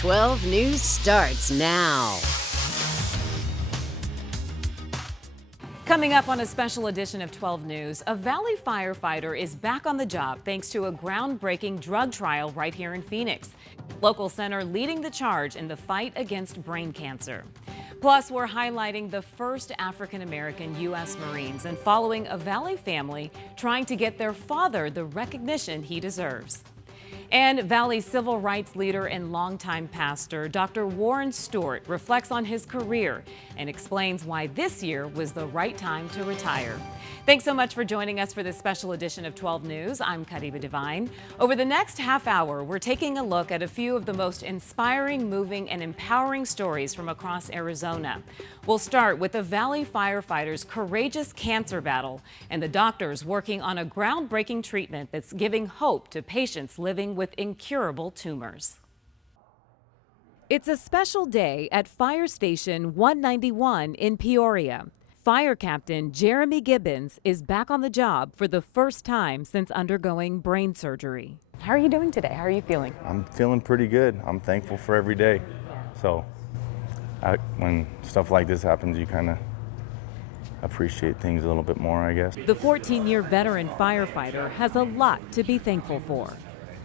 12 News starts now. Coming up on a special edition of 12 News, a Valley firefighter is back on the job thanks to a groundbreaking drug trial right here in Phoenix. Local center leading the charge in the fight against brain cancer. Plus, we're highlighting the first African-American U.S. Marines and following a Valley family trying to get their father the recognition he deserves. And Valley civil rights leader and longtime pastor Dr. Warren Stewart reflects on his career and explains why this year was the right time to retire. Thanks so much for joining us for this special edition of 12 News. I'm Caribe Devine. Over the next half hour, we're taking a look at a few of the most inspiring, moving, and empowering stories from across Arizona. We'll start with the Valley firefighters' courageous cancer battle and the doctors working on a groundbreaking treatment that's giving hope to patients living with incurable tumors. It's a special day at Fire Station 191 in Peoria. Fire Captain Jeremy Gibbons is back on the job for the first time since undergoing brain surgery. How are you doing today? How are you feeling? I'm feeling pretty good. I'm thankful for every day. So when stuff like this happens, you kind of appreciate things a little bit more, I guess. The 14-year veteran firefighter has a lot to be thankful for.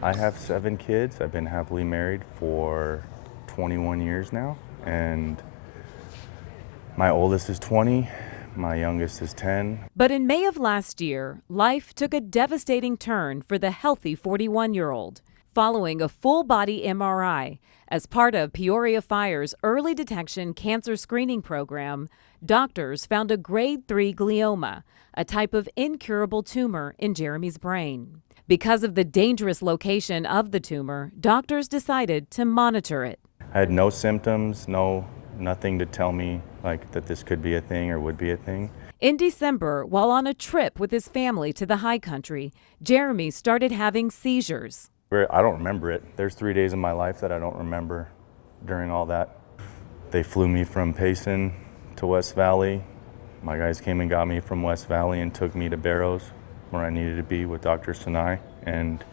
I have 7 kids. I've been happily married for 21 years now, and my oldest is 20, my youngest is 10. But in May of last year, life took a devastating turn for the healthy 41-year-old. Following a full-body MRI as part of Peoria Fire's early detection cancer screening program, doctors found a grade 3 glioma, a type of incurable tumor in Jeremy's brain. Because of the dangerous location of the tumor, doctors decided to monitor it. I had no symptoms, nothing to tell me like that this could be a thing or would be a thing. In December, while on a trip with his family to the high country, Jeremy started having seizures. I don't remember it. There's 3 days in my life that I don't remember during all that. They flew me from Payson to West Valley. My guys came and got me from West Valley and took me to Barrows, where I needed to be with Dr. Sinai, and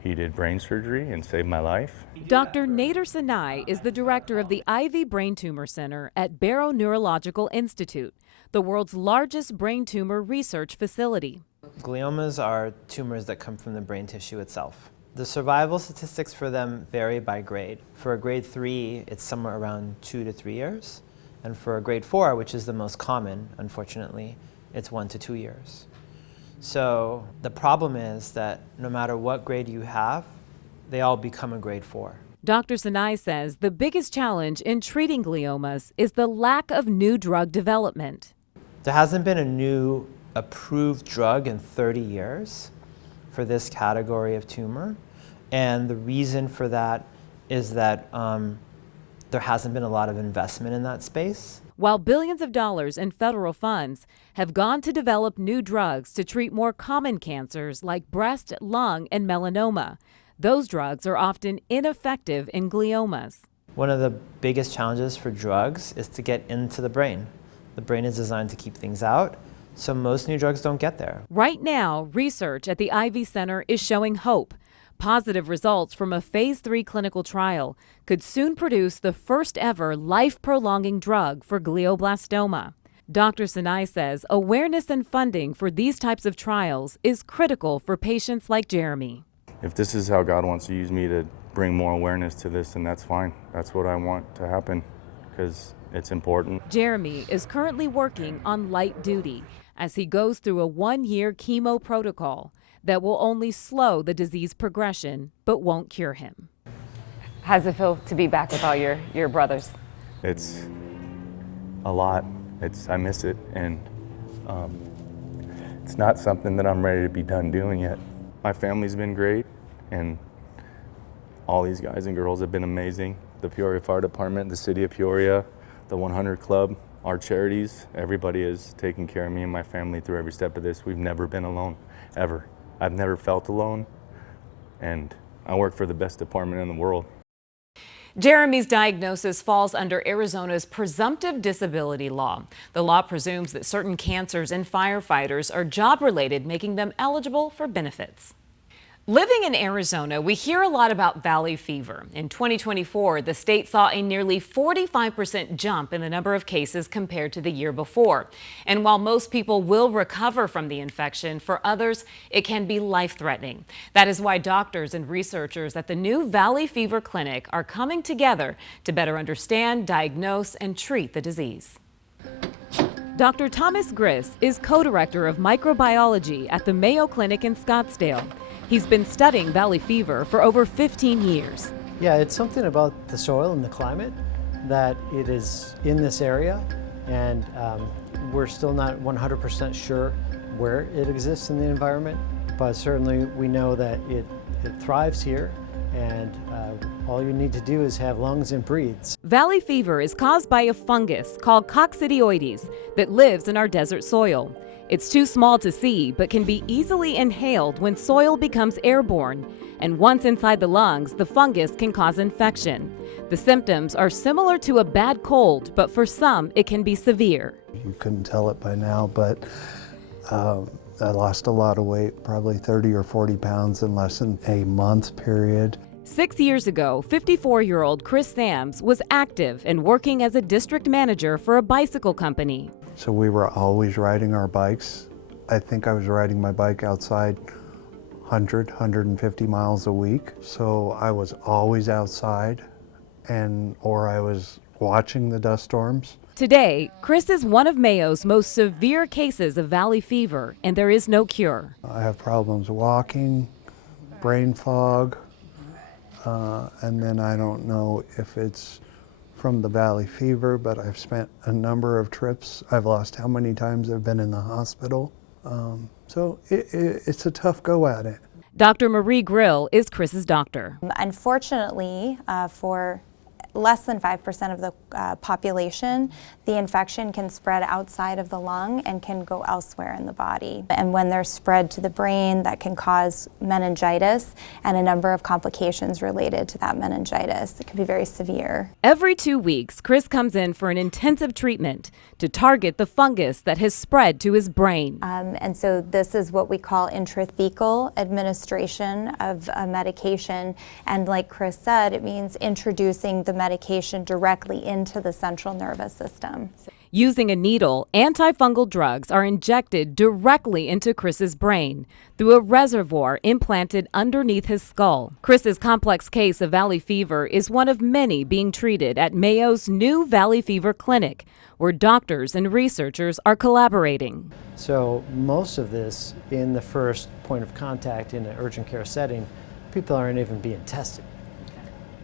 he did brain surgery and saved my life. Dr. Nader Sinai is the director of the Ivy Brain Tumor Center at Barrow Neurological Institute, the world's largest brain tumor research facility. Gliomas are tumors that come from the brain tissue itself. The survival statistics for them vary by grade. For a grade 3, it's somewhere around 2 to 3 years. And for a grade 4, which is the most common, unfortunately, it's 1 to 2 years. So the problem is that no matter what grade you have, they all become a grade 4. Dr. Sinai says the biggest challenge in treating gliomas is the lack of new drug development. There hasn't been a new approved drug in 30 years for this category of tumor. And the reason for that is that there hasn't been a lot of investment in that space. While billions of dollars in federal funds have gone to develop new drugs to treat more common cancers like breast, lung, and melanoma, those drugs are often ineffective in gliomas. One of the biggest challenges for drugs is to get into the brain. The brain is designed to keep things out, so most new drugs don't get there. Right now, research at the Ivy Center is showing hope. Positive results from a phase 3 clinical trial could soon produce the first ever life-prolonging drug for glioblastoma. Dr. Sinai says awareness and funding for these types of trials is critical for patients like Jeremy. If this is how God wants to use me to bring more awareness to this, then that's fine. That's what I want to happen because it's important. Jeremy is currently working on light duty as he goes through a 1-year chemo protocol that will only slow the disease progression but won't cure him. How does it feel to be back with all your brothers? It's a lot. I miss it, and it's not something that I'm ready to be done doing yet. My family's been great, and all these guys and girls have been amazing. The Peoria Fire Department, the City of Peoria, the 100 Club, our charities, everybody is taking care of me and my family through every step of this. We've never been alone, ever. I've never felt alone, and I work for the best department in the world. Jeremy's diagnosis falls under Arizona's presumptive disability law. The law presumes that certain cancers in firefighters are job-related, making them eligible for benefits. Living in Arizona, we hear a lot about valley fever. In 2024, the state saw a nearly 45% jump in the number of cases compared to the year before. And while most people will recover from the infection, for others, it can be life-threatening. That is why doctors and researchers at the new Valley Fever Clinic are coming together to better understand, diagnose, and treat the disease. Dr. Thomas Griss is co-director of microbiology at the Mayo Clinic in Scottsdale. He's been studying valley fever for over 15 years. Yeah, it's something about the soil and the climate that it is in this area, and we're still not 100% sure where it exists in the environment, but certainly we know that it thrives here, and all you need to do is have lungs and breathe. Valley fever is caused by a fungus called coccidioides that lives in our desert soil. It's too small to see, but can be easily inhaled when soil becomes airborne. And once inside the lungs, the fungus can cause infection. The symptoms are similar to a bad cold, but for some, it can be severe. You couldn't tell it by now, but I lost a lot of weight, probably 30 or 40 pounds in less than a month period. 6 years ago, 54-year-old Chris Sams was active and working as a district manager for a bicycle company. So we were always riding our bikes. I think I was riding my bike outside 150 miles a week. So I was always outside or I was watching the dust storms. Today, Chris is one of Mayo's most severe cases of valley fever, and there is no cure. I have problems walking, brain fog, and then I don't know if it's from the valley fever, but I've spent a number of trips. I've lost how many times I've been in the hospital. So it's a tough go at it. Dr. Marie Grill is Chris's doctor. Unfortunately, for less than 5% of the population, the infection can spread outside of the lung and can go elsewhere in the body. And when they're spread to the brain, that can cause meningitis and a number of complications related to that meningitis. It can be very severe. Every 2 weeks, Chris comes in for an intensive treatment to target the fungus that has spread to his brain. And so this is what we call intrathecal administration of a medication. And like Chris said, it means introducing the medication directly into the central nervous system. Using a needle, antifungal drugs are injected directly into Chris's brain through a reservoir implanted underneath his skull. Chris's complex case of valley fever is one of many being treated at Mayo's new Valley Fever Clinic, where doctors and researchers are collaborating. So most of this, in the first point of contact in an urgent care setting, people aren't even being tested.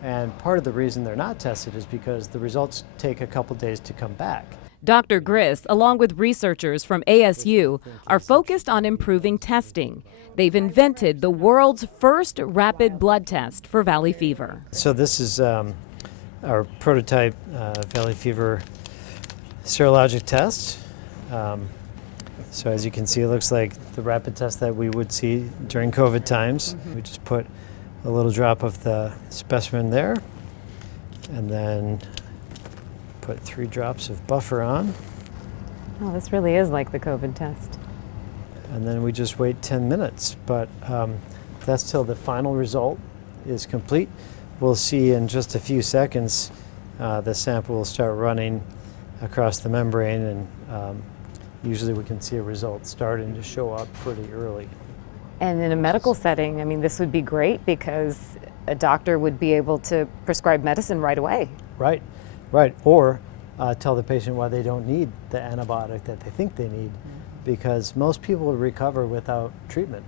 And part of the reason they're not tested is because the results take a couple days to come back. Dr. Griss, along with researchers from ASU, are focused on improving testing. They've invented the world's first rapid blood test for valley fever. So this is our prototype valley fever serologic test. So as you can see, it looks like the rapid test that we would see during COVID times. We just put a little drop of the specimen there, and then put 3 drops of buffer on. Oh, this really is like the COVID test. And then we just wait 10 minutes, but that's till the final result is complete. We'll see in just a few seconds the sample will start running across the membrane, and usually we can see a result starting to show up pretty early. And in a medical setting, I mean, this would be great because a doctor would be able to prescribe medicine right away. Right, right. Or tell the patient why they don't need the antibiotic that they think they need, because most people will recover without treatment.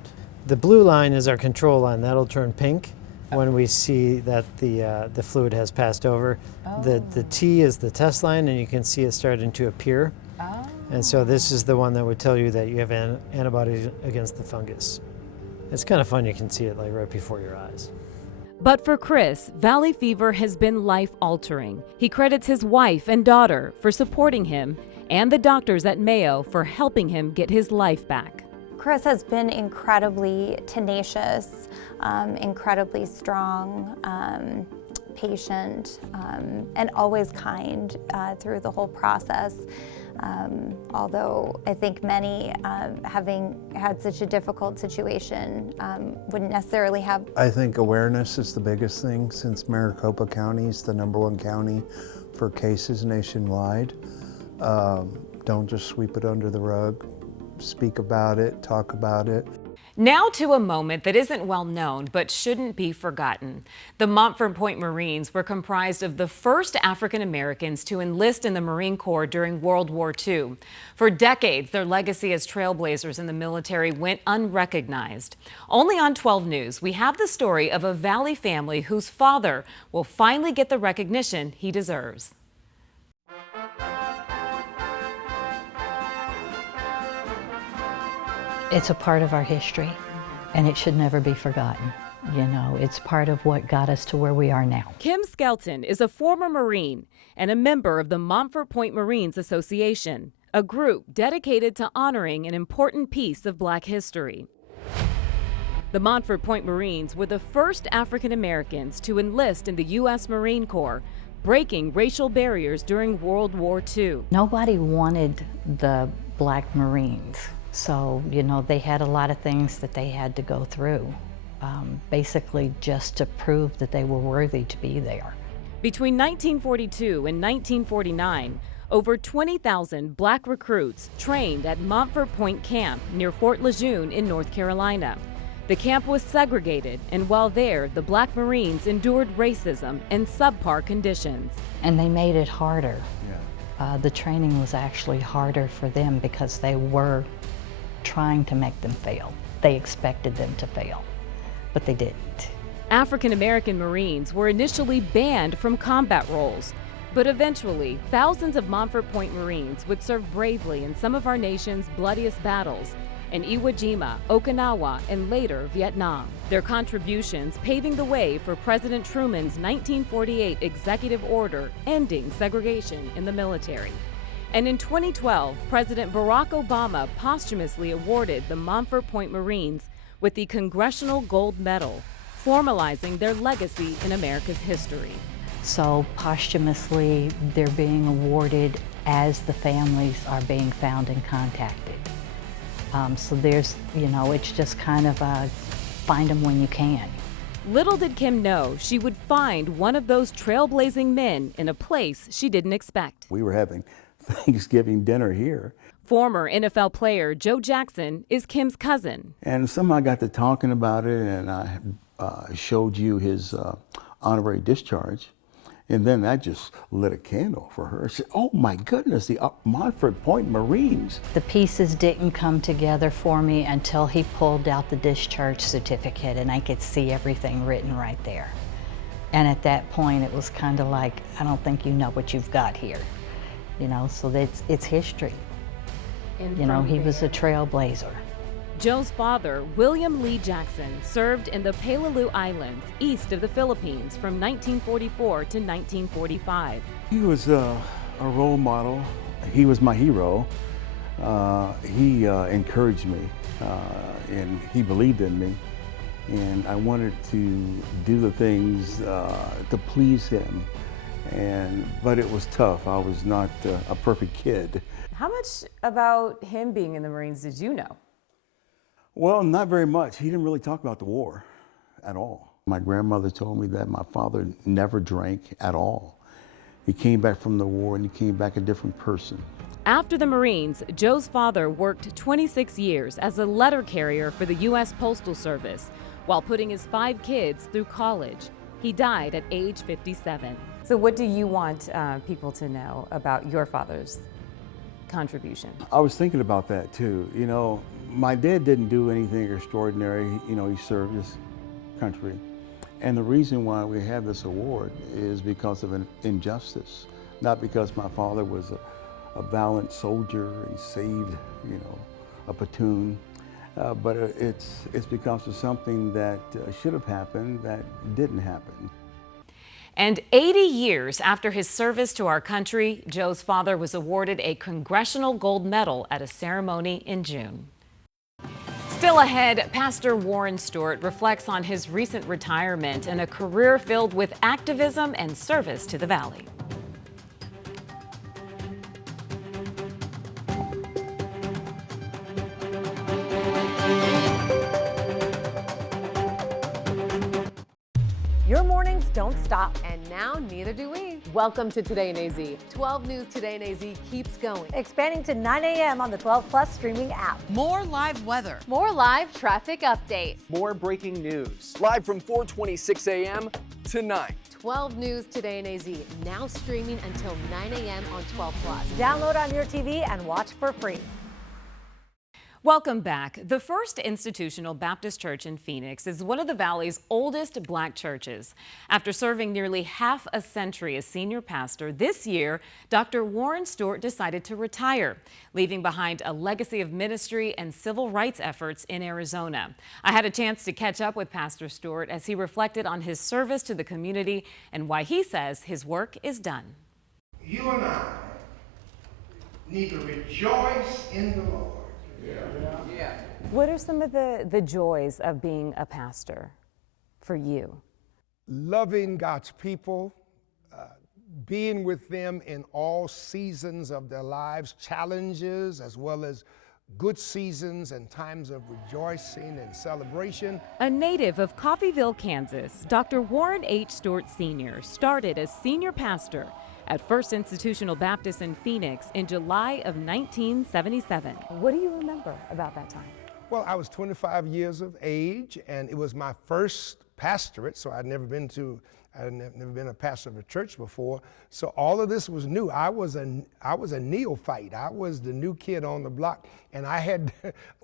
The blue line is our control line. That'll turn pink when we see that the fluid has passed over. Oh. The T is the test line, and you can see it starting to appear. Oh. And so this is the one that would tell you that you have antibodies against the fungus. It's kind of fun, you can see it like right before your eyes. But for Chris, valley fever has been life-altering. He credits his wife and daughter for supporting him and the doctors at Mayo for helping him get his life back. Chris has been incredibly tenacious, incredibly strong, patient, and always kind through the whole process. Although I think many, having had such a difficult situation, wouldn't necessarily have. I think awareness is the biggest thing, since Maricopa County is the #1 county for cases nationwide. Don't just sweep it under the rug. Speak about it, talk about it. Now to a moment that isn't well known but shouldn't be forgotten. The Montford Point Marines were comprised of the first African Americans to enlist in the Marine Corps during World War II. For decades, their legacy as trailblazers in the military went unrecognized. Only on 12 News, we have the story of a Valley family whose father will finally get the recognition he deserves. It's a part of our history, and it should never be forgotten. You know, it's part of what got us to where we are now. Kim Skelton is a former Marine and a member of the Montford Point Marines Association, a group dedicated to honoring an important piece of Black history. The Montford Point Marines were the first African Americans to enlist in the U.S. Marine Corps, breaking racial barriers during World War II. Nobody wanted the Black Marines. So, you know, they had a lot of things that they had to go through, basically just to prove that they were worthy to be there. Between 1942 and 1949, over 20,000 Black recruits trained at Montford Point Camp near Fort Lejeune in North Carolina. The camp was segregated, and while there, the Black Marines endured racism and subpar conditions. And they made it harder. Yeah. The training was actually harder for them because they were trying to make them fail. They expected them to fail, but they didn't. African American Marines were initially banned from combat roles, but eventually thousands of Montford Point Marines would serve bravely in some of our nation's bloodiest battles in Iwo Jima, Okinawa, and later Vietnam. Their contributions paving the way for President Truman's 1948 executive order ending segregation in the military. And in 2012, President Barack Obama posthumously awarded the Montford Point Marines with the Congressional Gold Medal, formalizing their legacy in America's history. So posthumously, they're being awarded as the families are being found and contacted. So there's, you know, it's just kind of find them when you can. Little did Kim know she would find one of those trailblazing men in a place she didn't expect. We were having Thanksgiving dinner here. Former NFL player Joe Jackson is Kim's cousin. And somehow I got to talking about it, and I showed you his honorary discharge. And then that just lit a candle for her. She said, oh my goodness, the Montford Point Marines. The pieces didn't come together for me until he pulled out the discharge certificate, and I could see everything written right there. And at that point, it was kind of like, I don't think you know what you've got here. You know, so it's history. You know, he was a trailblazer. Joe's father, William Lee Jackson, served in the Peleliu Islands east of the Philippines from 1944 to 1945. He was a role model. He was my hero. He encouraged me, and he believed in me. And I wanted to do the things to please him. But it was tough. I was not a perfect kid. How much about him being in the Marines did you know? Well, not very much. He didn't really talk about the war at all. My grandmother told me that my father never drank at all. He came back from the war and he came back a different person. After the Marines, Joe's father worked 26 years as a letter carrier for the U.S. Postal Service while putting his 5 kids through college. He died at age 57. So what do you want people to know about your father's contribution? I was thinking about that too. You know, my dad didn't do anything extraordinary. You know, he served his country. And the reason why we have this award is because of an injustice, not because my father was a valiant soldier and saved, you know, a platoon. But it's because of something that should have happened that didn't happen. And 80 years after his service to our country, Joe's father was awarded a Congressional Gold Medal at a ceremony in June. Still Still ahead, Pastor Warren Stewart reflects on his recent retirement and a career filled with activism and service to the Valley. Your mornings don't stop. And now, neither do we. Welcome to Today in AZ. 12 News Today in AZ keeps going. Expanding to 9 a.m. on the 12 Plus streaming app. More live weather. More live traffic updates. More breaking news. Live from 4:26 a.m. to 9. 12 News Today in AZ, now streaming until 9 a.m. on 12 Plus. Download on your TV and watch for free. Welcome back. The First Institutional Baptist Church in Phoenix is one of the Valley's oldest black churches. After serving nearly half a century as senior pastor, this year, Dr. Warren Stewart decided to retire, leaving behind a legacy of ministry and civil rights efforts in Arizona. I had a chance to catch up with Pastor Stewart as he reflected on his service to the community and why he says his work is done. You and I need to rejoice in the Lord. Yeah. What are some of the joys of being a pastor for you? Loving God's people, being with them in all seasons of their lives, challenges as well as good seasons and times of rejoicing and celebration. A native of Coffeyville, Kansas, Dr. Warren H. Stewart Sr. started as senior pastor at First Institutional Baptist in Phoenix in July of 1977. What do you remember about that time? Well, I was 25 years of age, and it was my first pastorate, so I'd never been a pastor of a church before. So all of this was new. I was a neophyte. I was the new kid on the block, and I had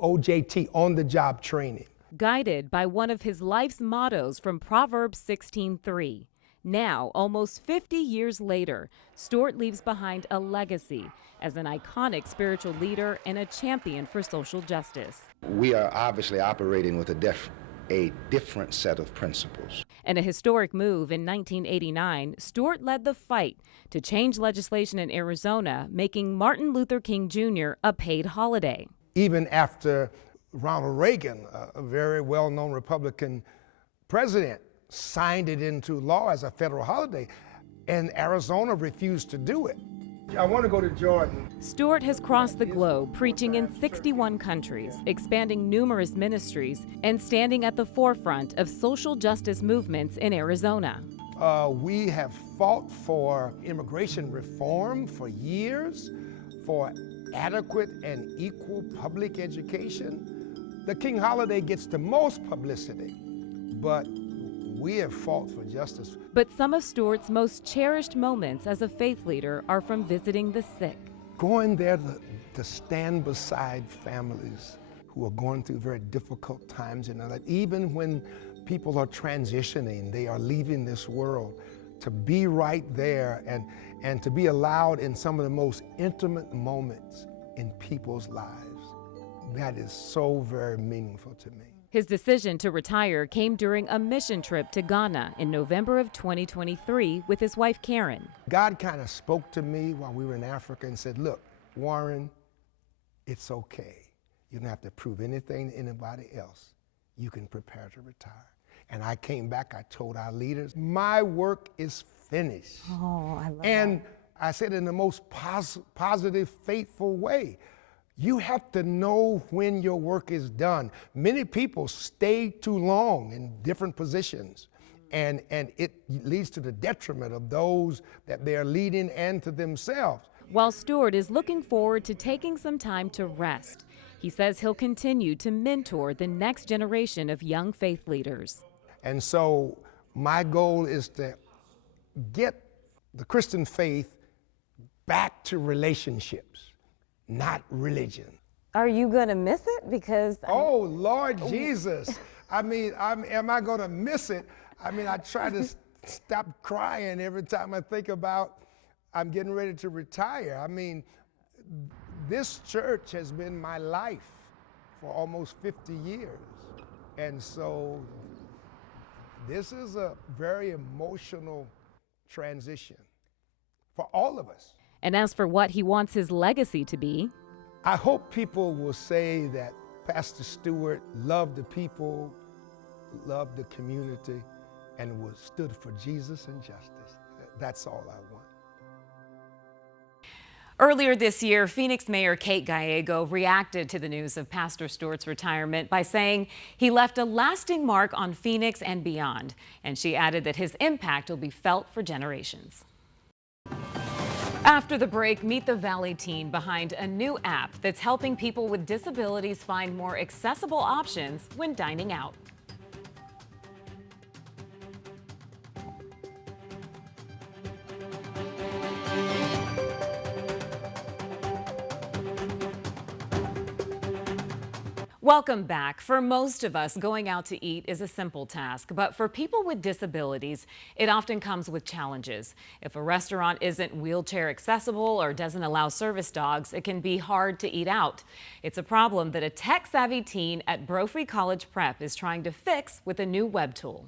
OJT, on the job training. Guided by one of his life's mottos from Proverbs 16:3. Now, almost 50 years later, Stewart leaves behind a legacy as an iconic spiritual leader and a champion for social justice. We are obviously operating with a different set of principles. In a historic move in 1989, Stewart led the fight to change legislation in Arizona, making Martin Luther King Jr. a paid holiday. Even after Ronald Reagan, a very well-known Republican president, signed it into law as a federal holiday, and Arizona refused to do it. I want to go to Jordan. Stewart has crossed the globe, preaching in 61 countries, expanding numerous ministries, and standing at the forefront of social justice movements in Arizona. We have fought for immigration reform for years, for adequate and equal public education. The King holiday gets the most publicity, but we have fought for justice. But some of Stewart's most cherished moments as a faith leader are from visiting the sick. Going there to stand beside families who are going through very difficult times, that even when people are transitioning, they are leaving this world, to be right there and to be allowed in some of the most intimate moments in people's lives. That is so very meaningful to me. His decision to retire came during a mission trip to Ghana in November of 2023 with his wife, Karen. God kind of spoke to me while we were in Africa and said, look, Warren, it's okay. You don't have to prove anything to anybody else. You can prepare to retire. And I came back, I told our leaders, my work is finished. Oh, I love and I said in the most positive, faithful way. You have to know when your work is done. Many people stay too long in different positions, and it leads to the detriment of those that they are leading and to themselves. While Stewart is looking forward to taking some time to rest, he says he'll continue to mentor the next generation of young faith leaders. And so my goal is to get the Christian faith back to relationships, not religion. Are you going to miss it? Because oh, Lord Jesus. I mean, am I going to miss it? I mean, I try to stop crying every time I think about I'm getting ready to retire. I mean, this church has been my life for almost 50 years. And so this is a very emotional transition for all of us. And as for what he wants his legacy to be, I hope people will say that Pastor Stewart loved the people, loved the community, and stood for Jesus and justice. That's all I want. Earlier this year, Phoenix Mayor Kate Gallego reacted to the news of Pastor Stewart's retirement by saying he left a lasting mark on Phoenix and beyond. And she added that his impact will be felt for generations. After the break, meet the Valley team behind a new app that's helping people with disabilities find more accessible options when dining out. Welcome back. For most of us, going out to eat is a simple task, but for people with disabilities, it often comes with challenges. If a restaurant isn't wheelchair accessible or doesn't allow service dogs, it can be hard to eat out. It's a problem that a tech-savvy teen at Brophy College Prep is trying to fix with a new web tool.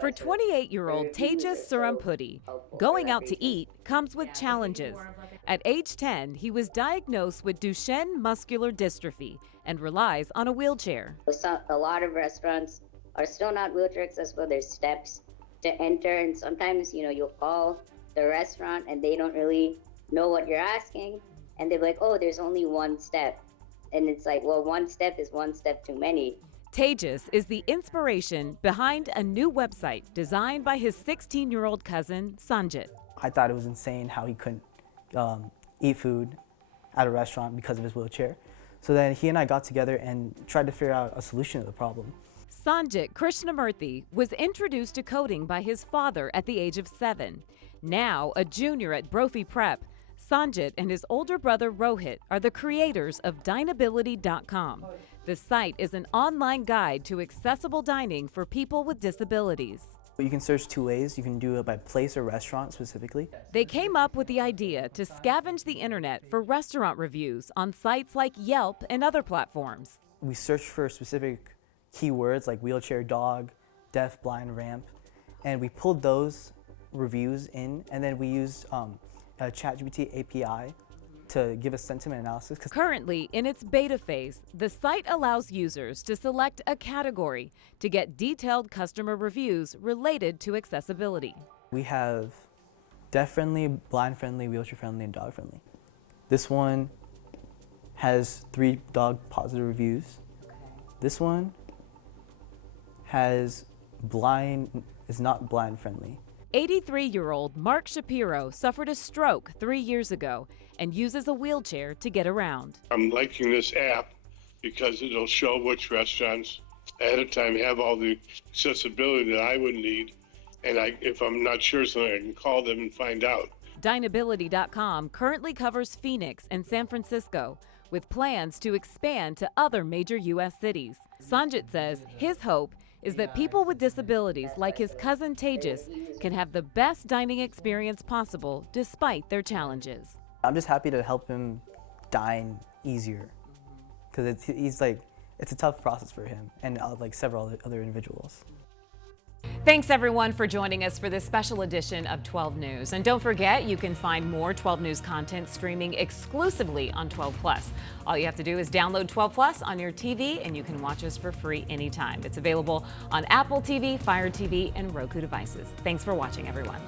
For 28-year-old Tejas Surampudi, going out to eat comes with challenges. At age 10, he was diagnosed with Duchenne muscular dystrophy and relies on a wheelchair. A lot of restaurants are still not wheelchair accessible. There's steps to enter, and sometimes, you'll call the restaurant and they don't really know what you're asking, and they're like, oh, there's only one step. And it's like, well, one step is one step too many. Tejas is the inspiration behind a new website designed by his 16-year-old cousin, Sanjit. I thought it was insane how he couldn't eat food at a restaurant because of his wheelchair. So then he and I got together and tried to figure out a solution to the problem. Sanjit Krishnamurthy was introduced to coding by his father at the age of 7. Now a junior at Brophy Prep, Sanjit and his older brother Rohit are the creators of Dineability.com. The site is an online guide to accessible dining for people with disabilities. You can search two ways. You can do it by place or restaurant specifically. They came up with the idea to scavenge the internet for restaurant reviews on sites like Yelp and other platforms. We searched for specific keywords like wheelchair, dog, deaf, blind, ramp, and we pulled those reviews in, and then we used a ChatGPT API to give us sentiment analysis. Currently, in its beta phase, the site allows users to select a category to get detailed customer reviews related to accessibility. We have deaf-friendly, blind-friendly, wheelchair-friendly, and dog-friendly. This one has 3 dog positive reviews. This one is not blind-friendly. 83-year-old Mark Shapiro suffered a stroke 3 years ago and uses a wheelchair to get around. I'm liking this app because it'll show which restaurants ahead of time have all the accessibility that I would need, and if I'm not sure something, I can call them and find out. Dineability.com currently covers Phoenix and San Francisco, with plans to expand to other major U.S. cities. Sanjit says his hope is that people with disabilities like his cousin Tejas can have the best dining experience possible despite their challenges. I'm just happy to help him dine easier, because it's a tough process for him and like several other individuals. Thanks everyone for joining us for this special edition of 12 News. And don't forget, you can find more 12 News content streaming exclusively on 12 Plus. All you have to do is download 12 Plus on your TV and you can watch us for free anytime. It's available on Apple TV, Fire TV, and Roku devices. Thanks for watching, everyone.